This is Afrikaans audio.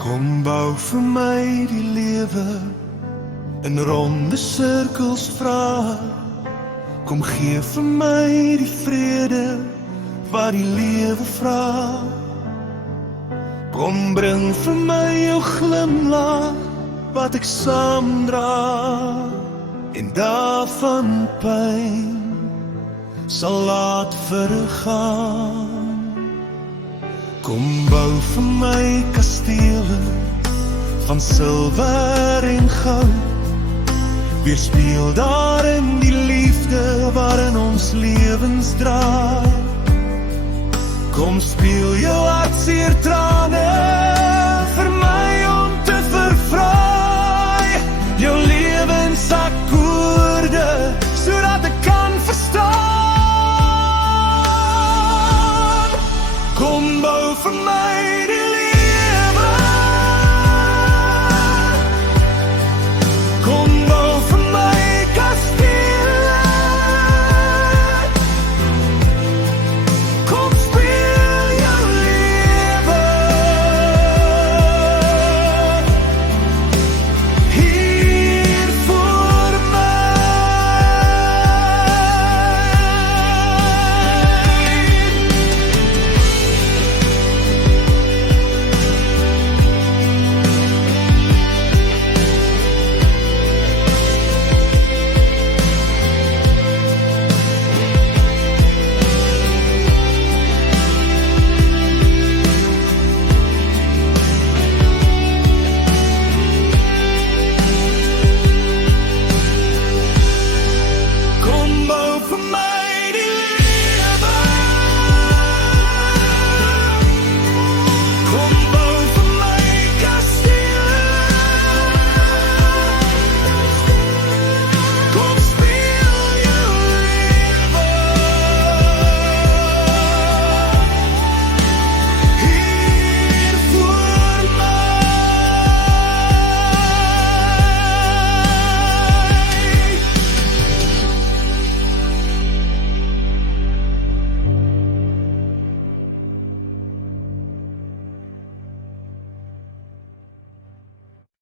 Kom bou vir my die lewe in ronde sirkels vra. Kom gee vir my die vrede wat die lewe vra. Kom bring vir my jou glimlach wat ek saamdra. En daarvan pyn sal laat vergaan. Kom bou vir my kastele van silwer en goud. Weerspieël daarin die liefde waarin ons lewens draai. Kom speel jou hartseer trane